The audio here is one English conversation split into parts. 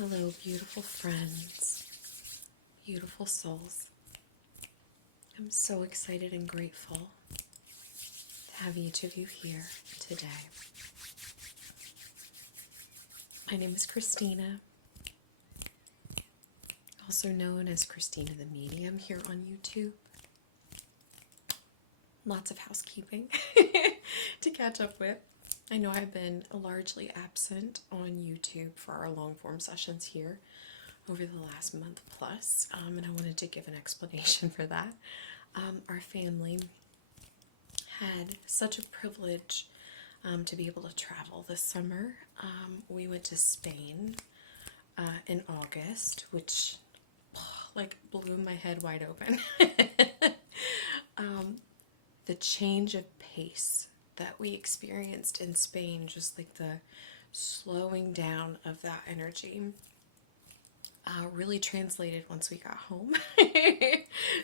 Hello, beautiful friends, beautiful souls. I'm so excited and grateful to have each of you here today. My name is Christina, also known as Christina the Medium here on YouTube. Lots of housekeeping to catch up with. I know I've been largely absent on YouTube for our long form sessions here over the last month plus, and I wanted to give an explanation for that. Our family had such a privilege to be able to travel this summer. We went to Spain in August, which blew my head wide open. The change of pace that we experienced in Spain, just like the slowing down of that energy, really translated once we got home.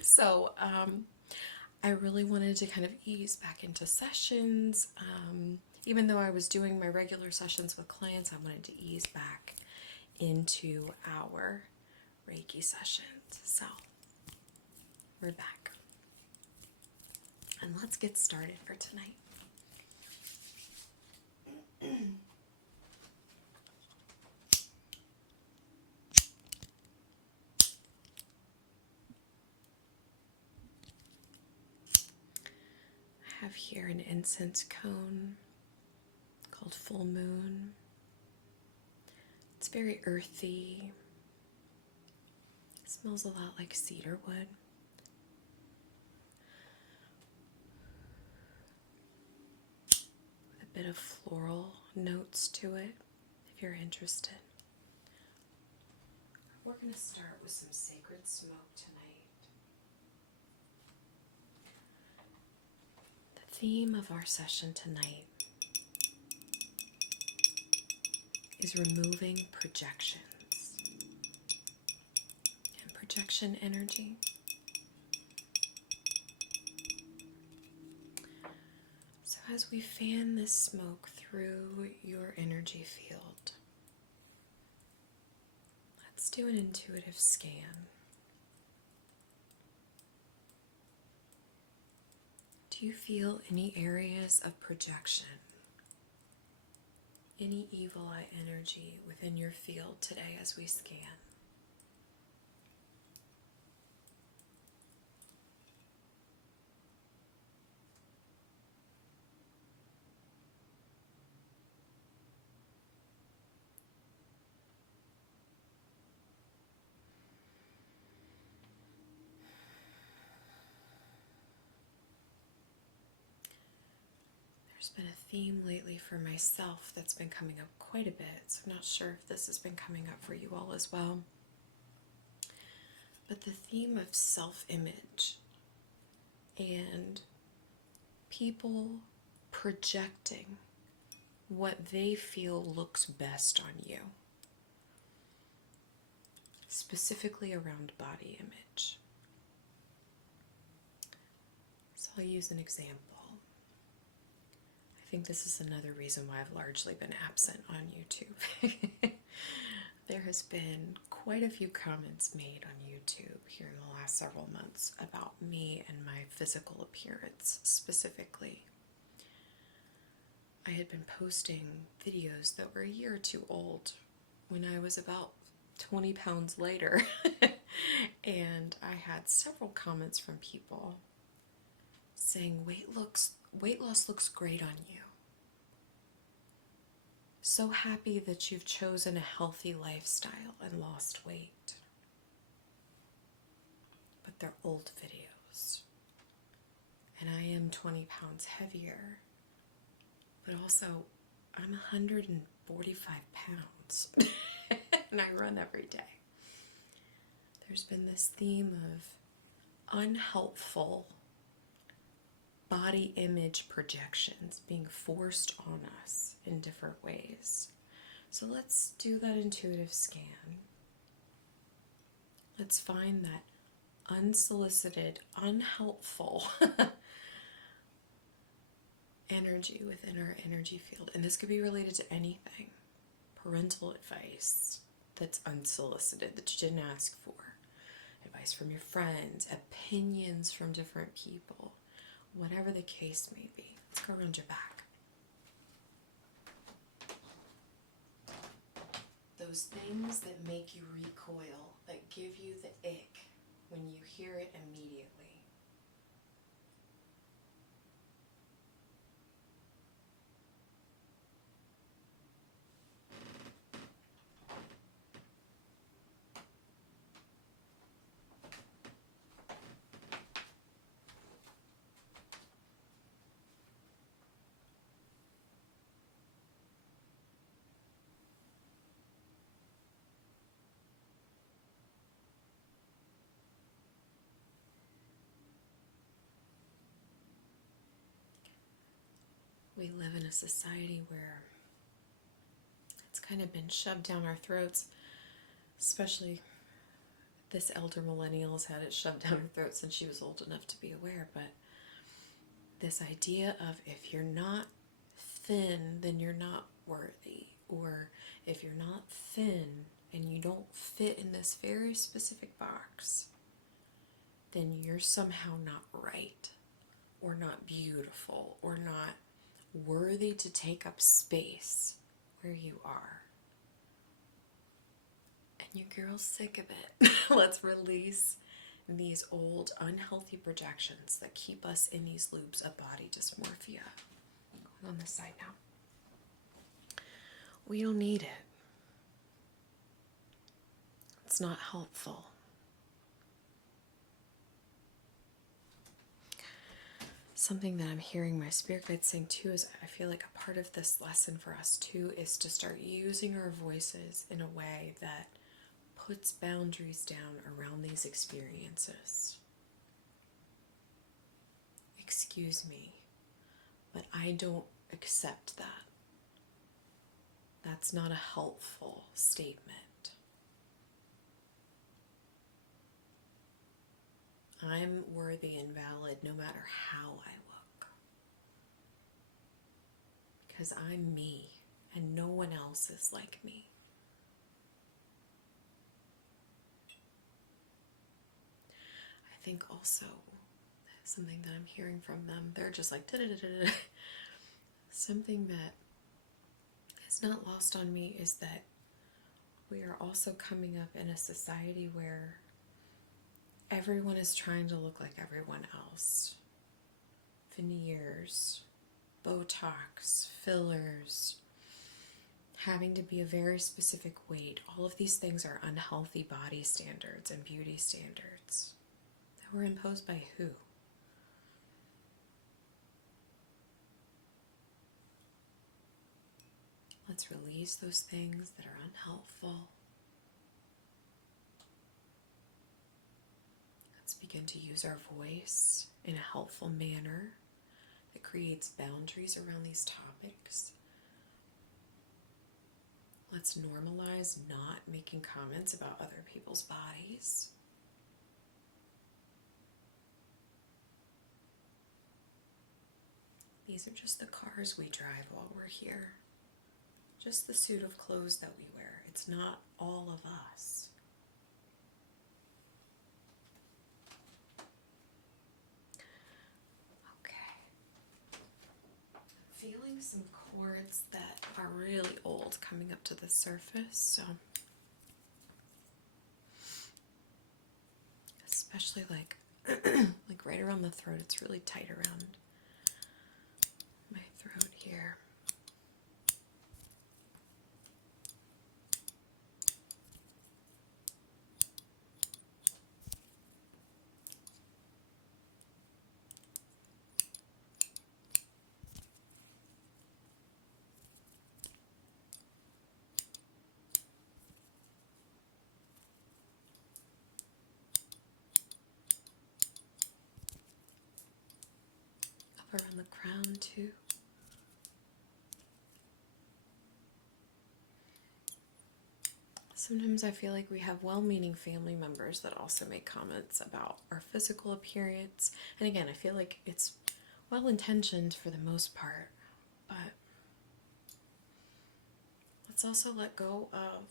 So I really wanted to kind of ease back into sessions. Even though I was doing my regular sessions with clients, I wanted to ease back into our Reiki sessions. So we're back. And let's get started for tonight. I have here an incense cone called Full Moon. It's very earthy. It smells a lot like cedar wood. With a bit of floral notes to it, if you're interested. We're going to start with some sacred smoke tonight. The theme of our session tonight is removing projections and projection energy. So as we fan this smoke through your energy field, let's do an intuitive scan. Do you feel any areas of projection? Any evil eye energy within your field today as we scan? There's been a theme lately for myself that's been coming up quite a bit, so I'm not sure if this has been coming up for you all as well. But the theme of self-image and people projecting what they feel looks best on you, specifically around body image. So I'll use an example. I think this is another reason why I've largely been absent on YouTube. There has been quite a few comments made on YouTube here in the last several months about me and my physical appearance specifically. I had been posting videos that were a year or two old when I was about 20 pounds lighter. And I had several comments from people saying weight loss looks great on you. So happy that you've chosen a healthy lifestyle and lost weight. But they're old videos. And I am 20 pounds heavier. But also, I'm 145 pounds. And I run every day. There's been this theme of unhelpful body image projections being forced on us in different ways. So let's do that intuitive scan. Let's find that unsolicited, unhelpful energy within our energy field. And this could be related to anything. Parental advice, that's unsolicited, that you didn't ask for. Advice from your friends, opinions from different people, whatever the case may be. Let's go around your back. Those things that make you recoil, that give you the ick when you hear it immediately. We live in a society where it's kind of been shoved down our throats, especially this elder millennial has had it shoved down her throat since she was old enough to be aware, but this idea of if you're not thin, then you're not worthy, or if you're not thin and you don't fit in this very specific box, then you're somehow not right, or not beautiful, or not worthy to take up space where you are. And your girl's sick of it. Let's release these old unhealthy projections that keep us in these loops of body dysmorphia. Going on this side now. We don't need it. It's not helpful. Something that I'm hearing my spirit guides saying too is I feel like a part of this lesson for us too is to start using our voices in a way that puts boundaries down around these experiences. Excuse me, but I don't accept that. That's not a helpful statement. I'm worthy and valid no matter how I look. Because I'm me and no one else is like me. I think also something that I'm hearing from them, they're just like da-da-da-da-da. Something that is not lost on me is that we are also coming up in a society where everyone is trying to look like everyone else. Veneers, Botox, fillers, having to be a very specific weight. All of these things are unhealthy body standards and beauty standards that were imposed by who? Let's release those things that are unhelpful. Let's begin to use our voice in a helpful manner that creates boundaries around these topics. Let's normalize not making comments about other people's bodies. These are just the cars we drive while we're here. Just the suit of clothes that we wear. It's not all of us. Feeling some cords that are really old coming up to the surface, so especially like like right around the throat. It's really tight around my throat here. Around the crown too. Sometimes I feel like we have well-meaning family members that also make comments about our physical appearance. And again, I feel like it's well-intentioned for the most part, but let's also let go of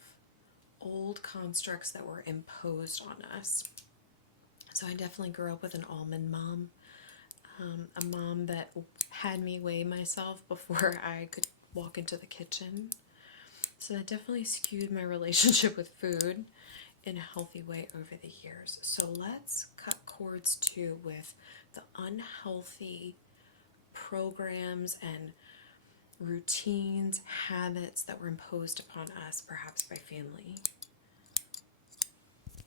old constructs that were imposed on us. So I definitely grew up with an almond mom, a mom that had me weigh myself before I could walk into the kitchen. So that definitely skewed my relationship with food in a healthy way over the years. So let's cut cords too with the unhealthy programs and routines, habits that were imposed upon us, perhaps by family,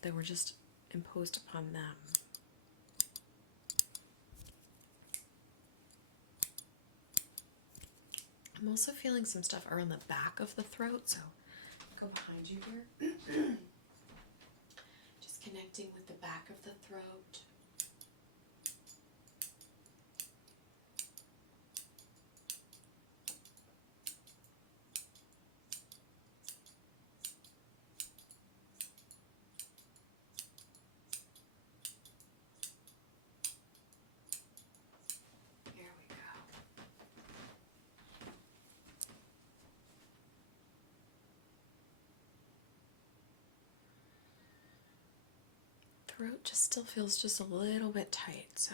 that were just imposed upon them. I'm also feeling some stuff around the back of the throat, so go behind you here. Just connecting with the back of the throat. Throat just still feels just a little bit tight, so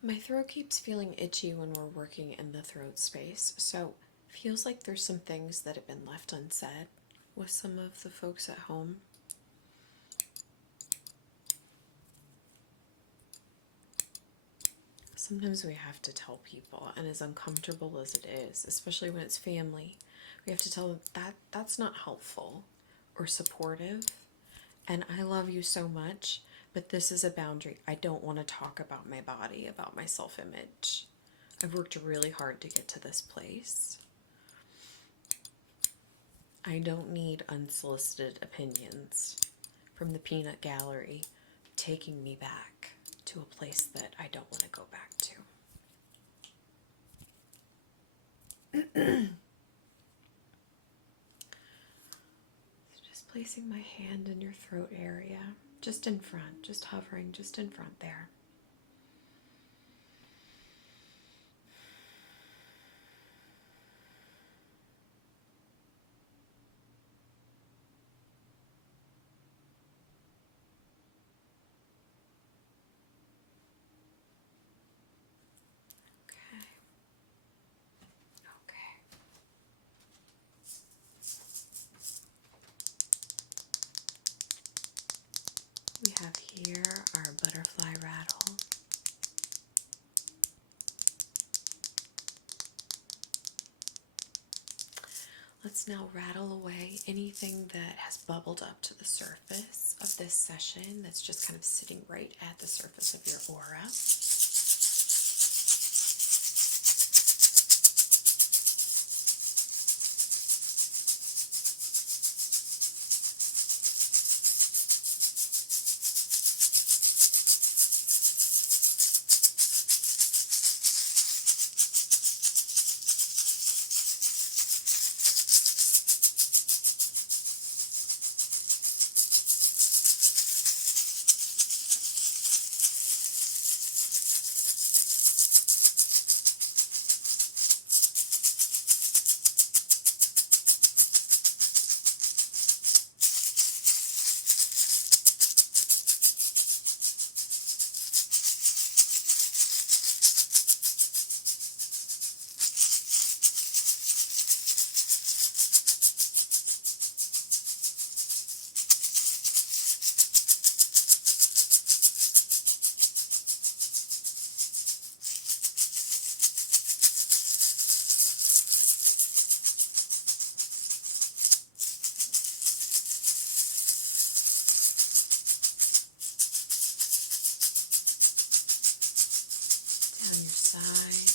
my throat keeps feeling itchy when we're working in the throat space, so feels like there's some things that have been left unsaid with some of the folks at home. Sometimes we have to tell people, and as uncomfortable as it is, especially when it's family, we have to tell them that that's not helpful or supportive, and I love you so much, but this is a boundary. I don't want to talk about my body, about my self-image. I've worked really hard to get to this place. I don't need unsolicited opinions from the peanut gallery taking me back to a place that I don't want to go back to. So just placing my hand in your throat area, just in front, just hovering just in front there. We have here our butterfly rattle. Let's now rattle away anything that has bubbled up to the surface of this session that's just kind of sitting right at the surface of your aura. Down your side.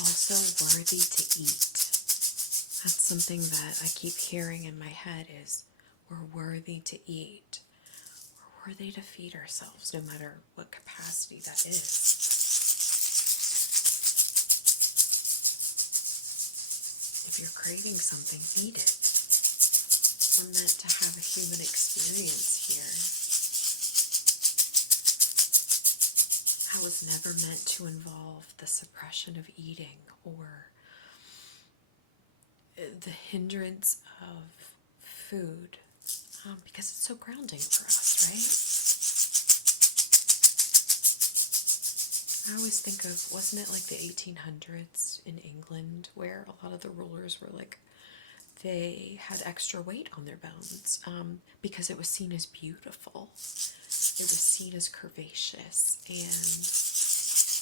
also worthy to eat. That's something that I keep hearing in my head is we're worthy to eat. We're worthy to feed ourselves, no matter what capacity that is. If you're craving something, eat it. We're meant to have a human experience here. I was never meant to involve the suppression of eating or the hindrance of food, because it's so grounding for us, right? I always think of, wasn't it like the 1800s in England where a lot of the rulers were like, they had extra weight on their bones because it was seen as beautiful. It was seen as curvaceous and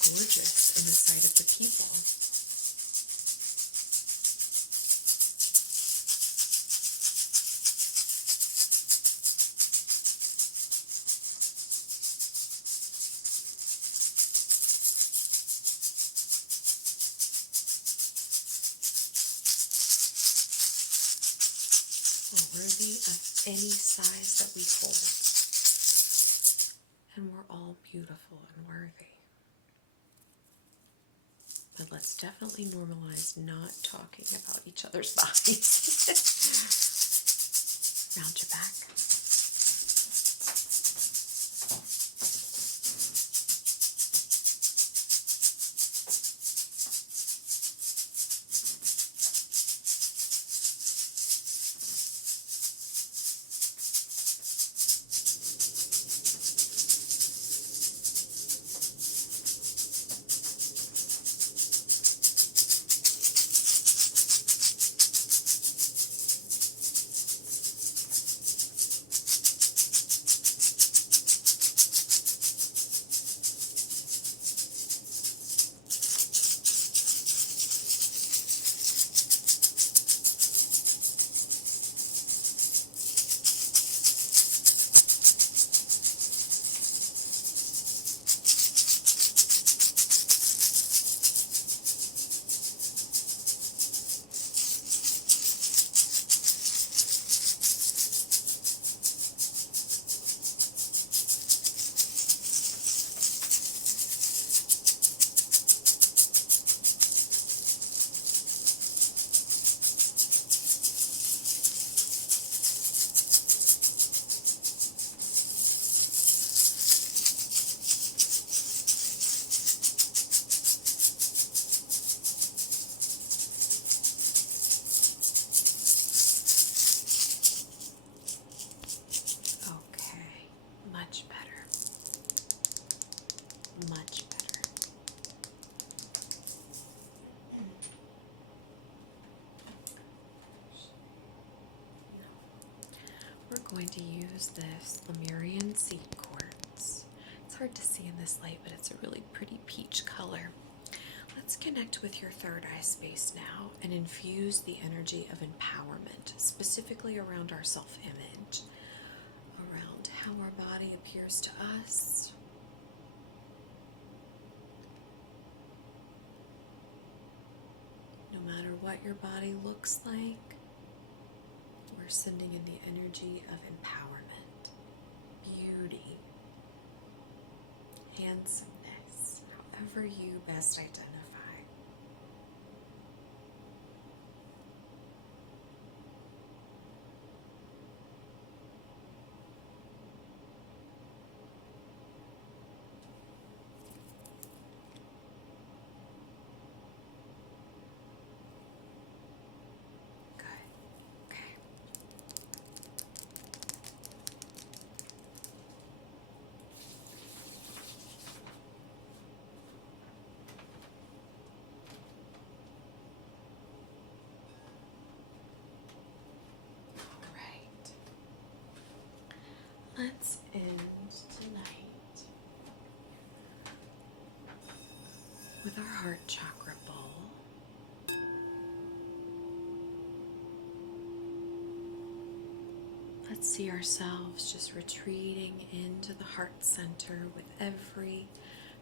gorgeous in the sight of the people. We're worthy of any size that we hold. And we're all beautiful and worthy. But let's definitely normalize not talking about each other's bodies. Round your back. Much better. Much better. We're going to use this Lemurian seed quartz. It's hard to see in this light, but it's a really pretty peach color. Let's connect with your third eye space now and infuse the energy of empowerment, specifically around our self-image, around how our body appears to us. No matter what your body looks like, we're sending in the energy of empowerment, beauty, handsomeness, however you best identify. Let's end tonight with our heart chakra bowl. Let's see ourselves just retreating into the heart center with every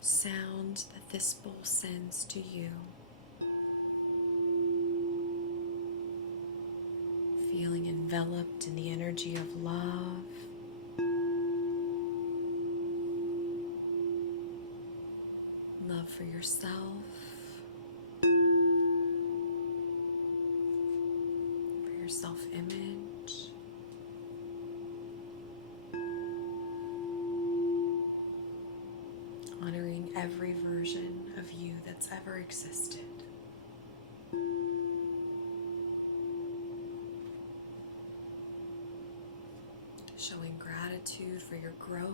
sound that this bowl sends to you. Feeling enveloped in the energy of love. Love for yourself, for your self-image. Honoring every version of you that's ever existed. Showing gratitude for your growth.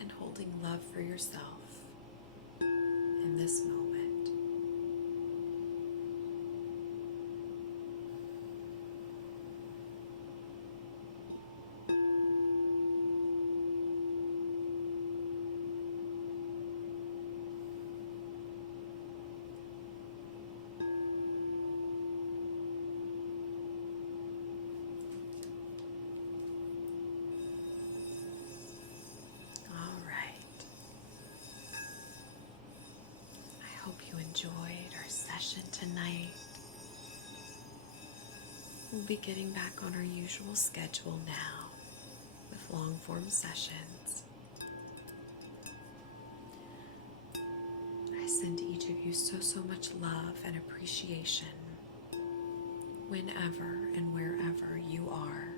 And holding love for yourself in this moment. Hope you enjoyed our session tonight. We'll be getting back on our usual schedule now with long form sessions. I send each of you so much love and appreciation whenever and wherever you are.